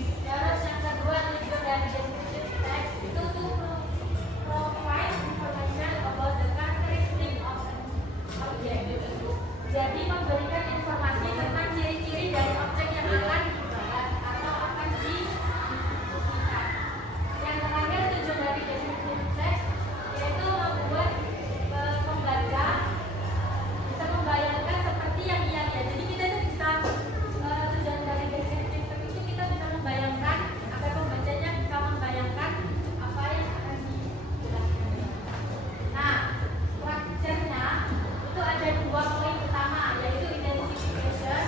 Terus yang kedua tujuan dari descriptive text itu tuh provide information about the characteristic of an object. Jadi memberikan informasi tentang ciri-ciri dari objek yang akan dibahas atau akan didiskusikan. Yang terakhir tujuan dari descriptive text yaitu membuat pembaca bisa membayangkan seperti yang ia lihat. Jadi kita itu bisa tujuan dari descriptive text itu kita bisa membayangkan agar pembacanya bisa membayangkan apa yang akan dijelaskan. Nah, strukturnya itu ada dua poin utama, yaitu identification,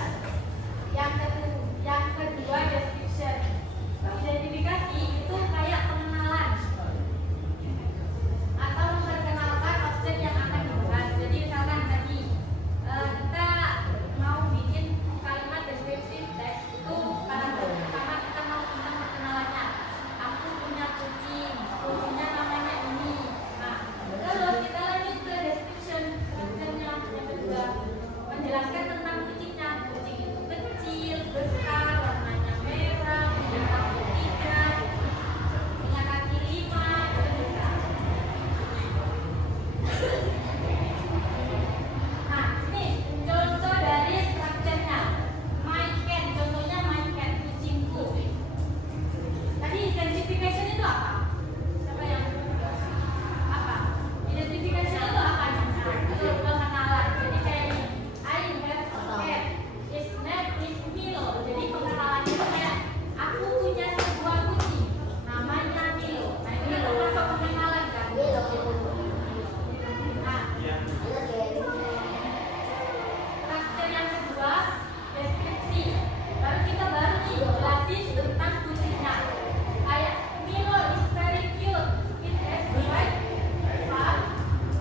yang kedua description. Identifikasi itu kayak pengenalan atau memperkenalkan objek yang akan dibahas. Jadi misalkan tadi kita mau bikin kalimat descriptive text itu karena pertama kita mau tentang perkenalannya. Aku punya kucing, kucingnya namanya ini. Nah, terus kita lanjut ke description, strukturnya yang kedua menjelaskan tentang kucingnya. Kucing itu kecil, besar, warnanya merah, punya kaki 3, punya kaki 5, gitu ya. Nah, ini contoh dari strukturnya. My cat, contohnya my cat, kucingku. Tadi identification itu apa? Siapa yang apa? Identification itu apa? Itu pengenalan. Jadi kayak ini, I have a cat. His name is Milo. Jadi pengenalannya itu kayak aku punya sebuah kucing. Namanya Milo. Nah, ini termasuk pengenalan kan? Nah, struktur yang kedua deskripsi. Lalu kita baru nih jelasin tentang kucingnya. Kayak Milo is very cute. It has white fur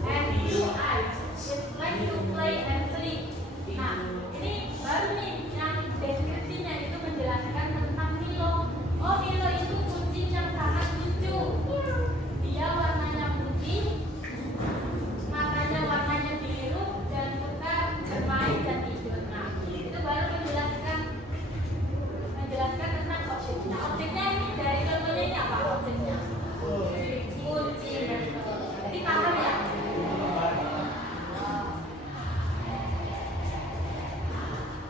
and blue eyes. It likes to play and sleep. Nah, ini baru nih yang deskripsinya itu menjelaskan tentang Milo. Oh, Milo itu kucing yang sangat lucu. Dia warnanya putih, matanya warnanya biru dan suka bermain dan tidur. Nah, itu baru menjelaskan tentang objeknya. Objeknya ini dari contohnya ini apa objeknya? Kucing. Jadi paham ya?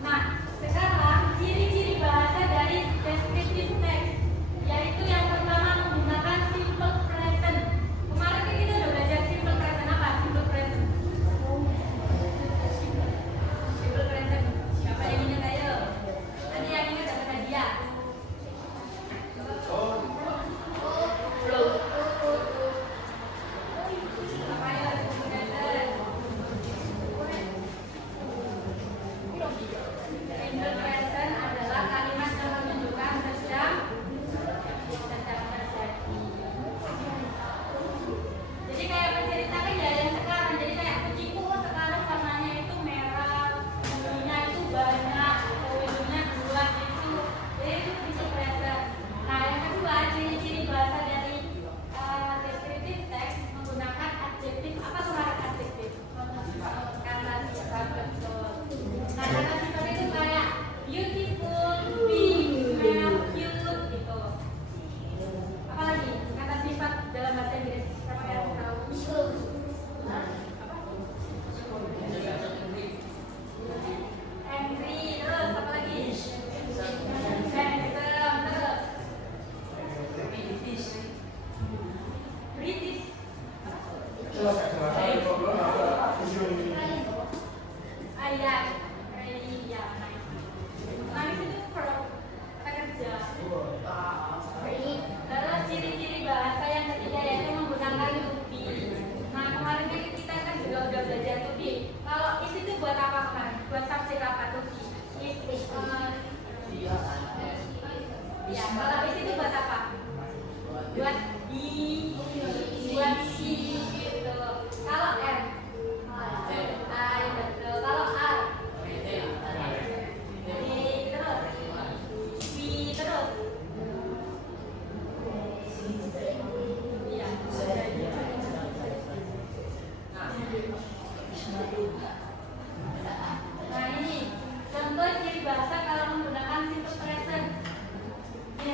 Nah, sekarang ciri-ciri bahasa dari descriptive text, yaitu yang pertama menggunakan simple present. Kemarin kan kita udah belajar simple present. Apa simple present? Simple present. Siapa yang ingat ayo? Nanti yang ingat dapat hadiah. Apa ya simple present? Simple present adalah kalimat yang menunjukkan sedang terjadi. Jadi kayak menceritakan ya yang sekarang. Jadi kayak kucingku sekarang warnanya itu merah, bulunya itu banyak, bulunya 2 itu. Jadi itu simple present. Nah, yang kedua ciri-ciri bahasa dari descriptive text menggunakan adjektif. Apa tuh adjektif? Kata sifat, betul. Nah, kata sifat itu kayak beautiful, big, smell, cute gitu. Apalagi kata sifat dalam bahasa Inggris? Siapa yang tahu? Angry, terus apa lagi? Handsome, terus British. Iya, iya, nice itu verb, kata kerja. Terus ciri-ciri bahasa yang ketiga yaitu menggunakan to be. Nah, kemarin kan kita kan juga udah belajar to be. Kalau is itu buat apa kemarin? Buat subjek apa to be? Ya, kalau is itu buat apa? Buat di, buat si gitu. Kalau M, I betul. Kalau R, terus. Iya. Nah, ini contoh ciri bahasa kalau menggunakan simple present. Ini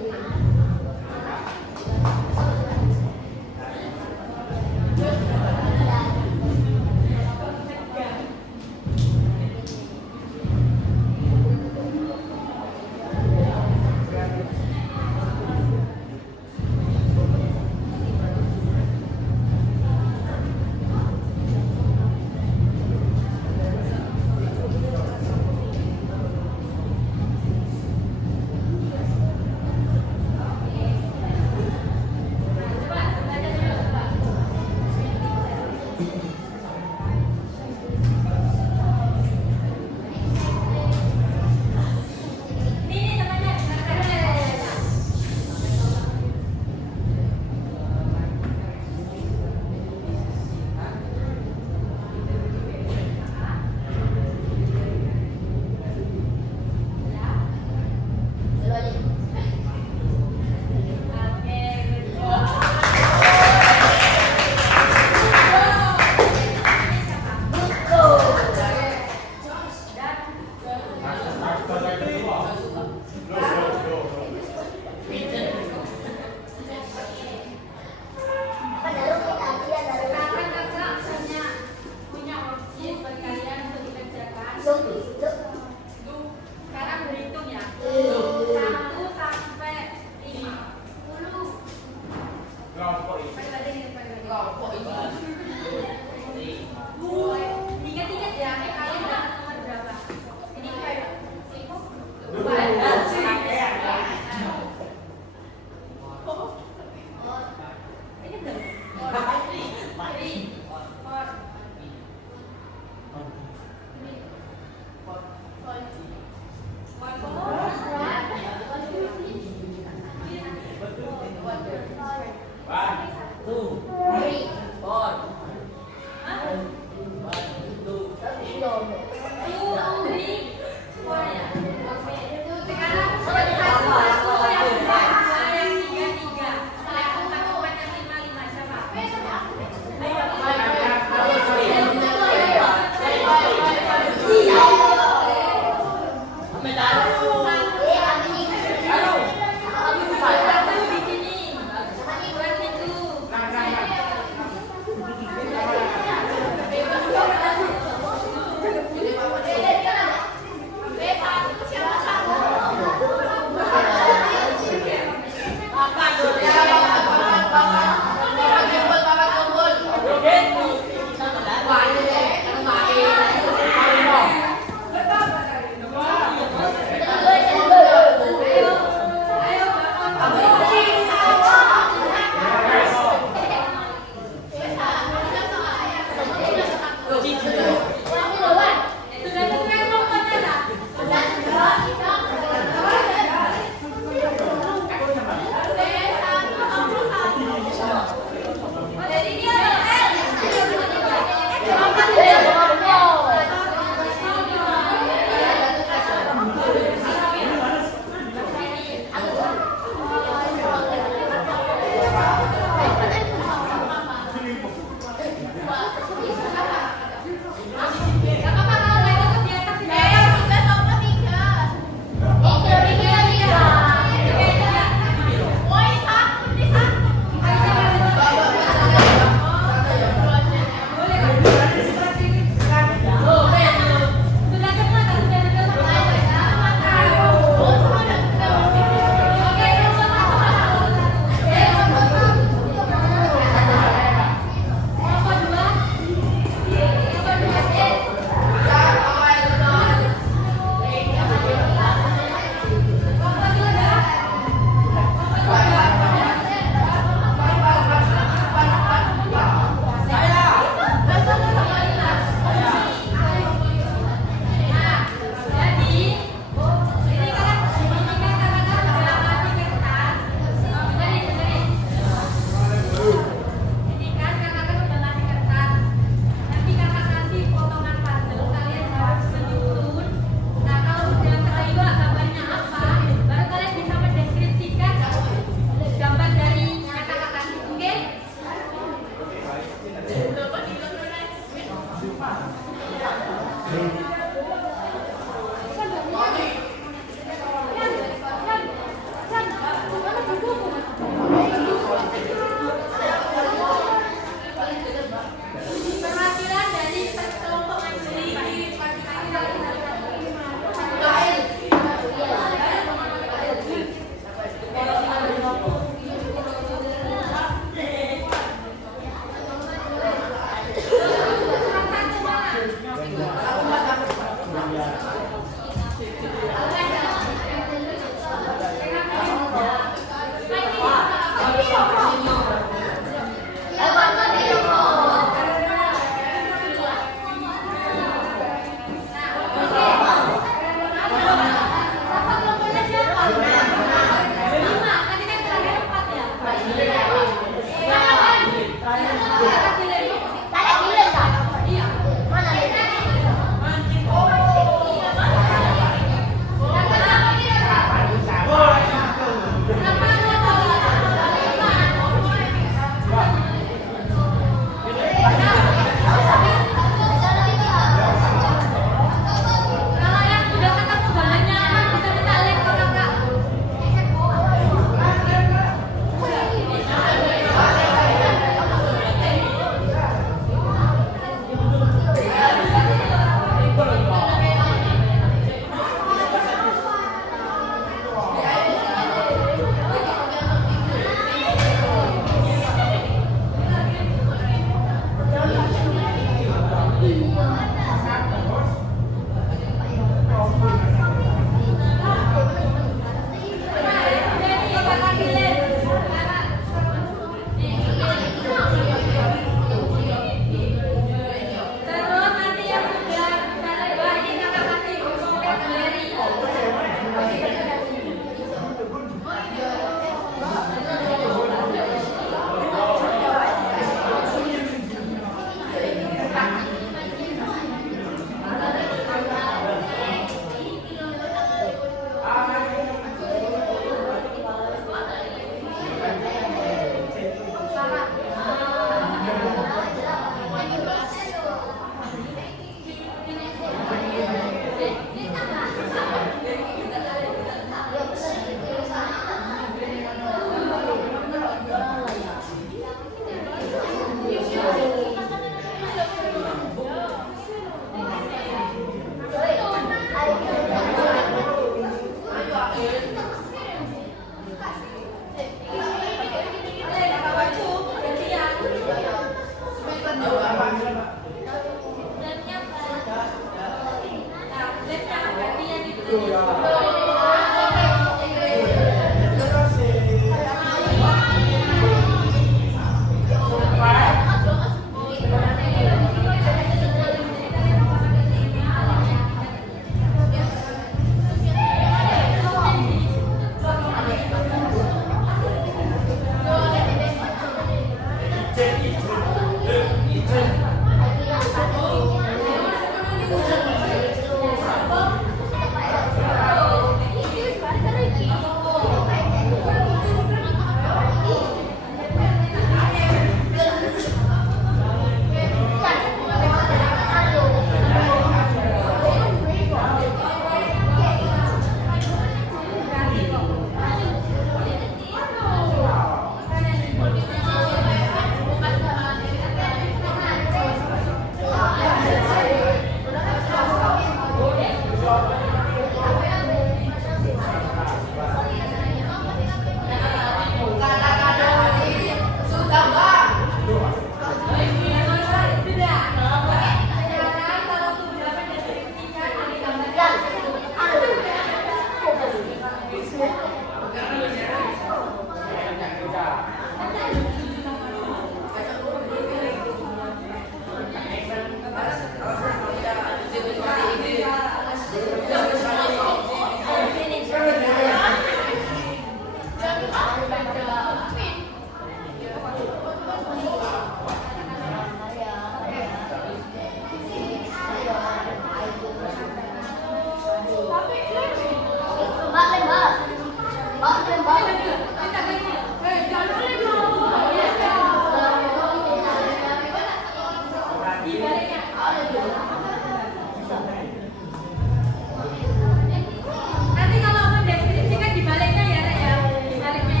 Nanti kalau mendeskripsikan dibaliknya ya, Rek ya. Dibaliknya.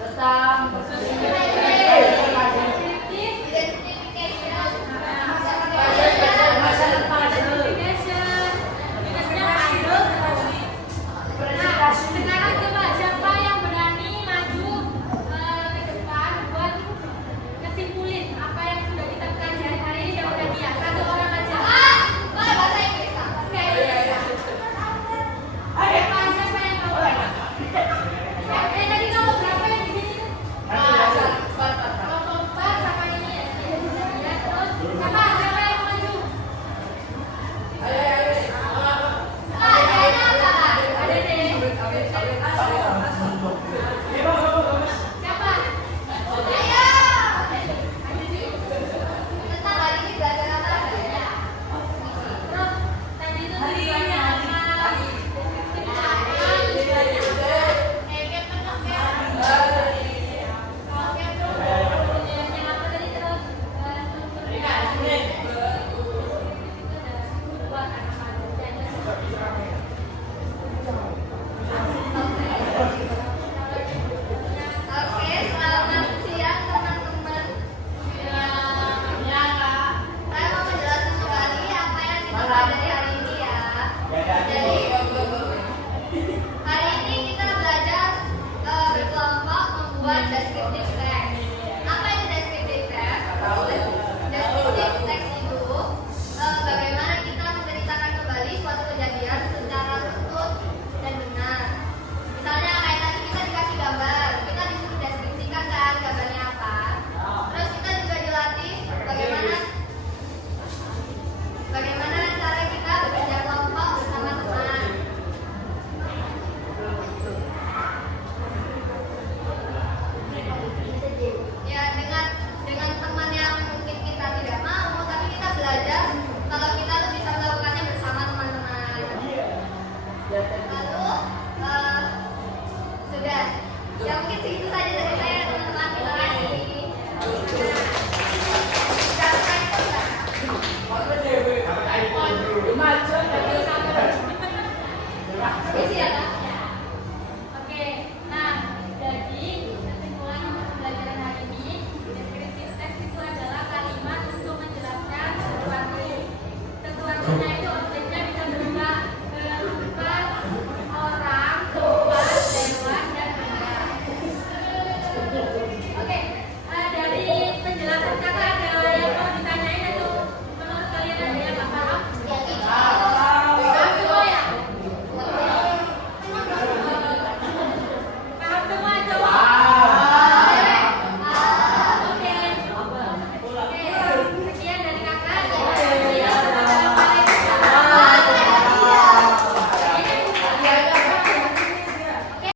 Tentang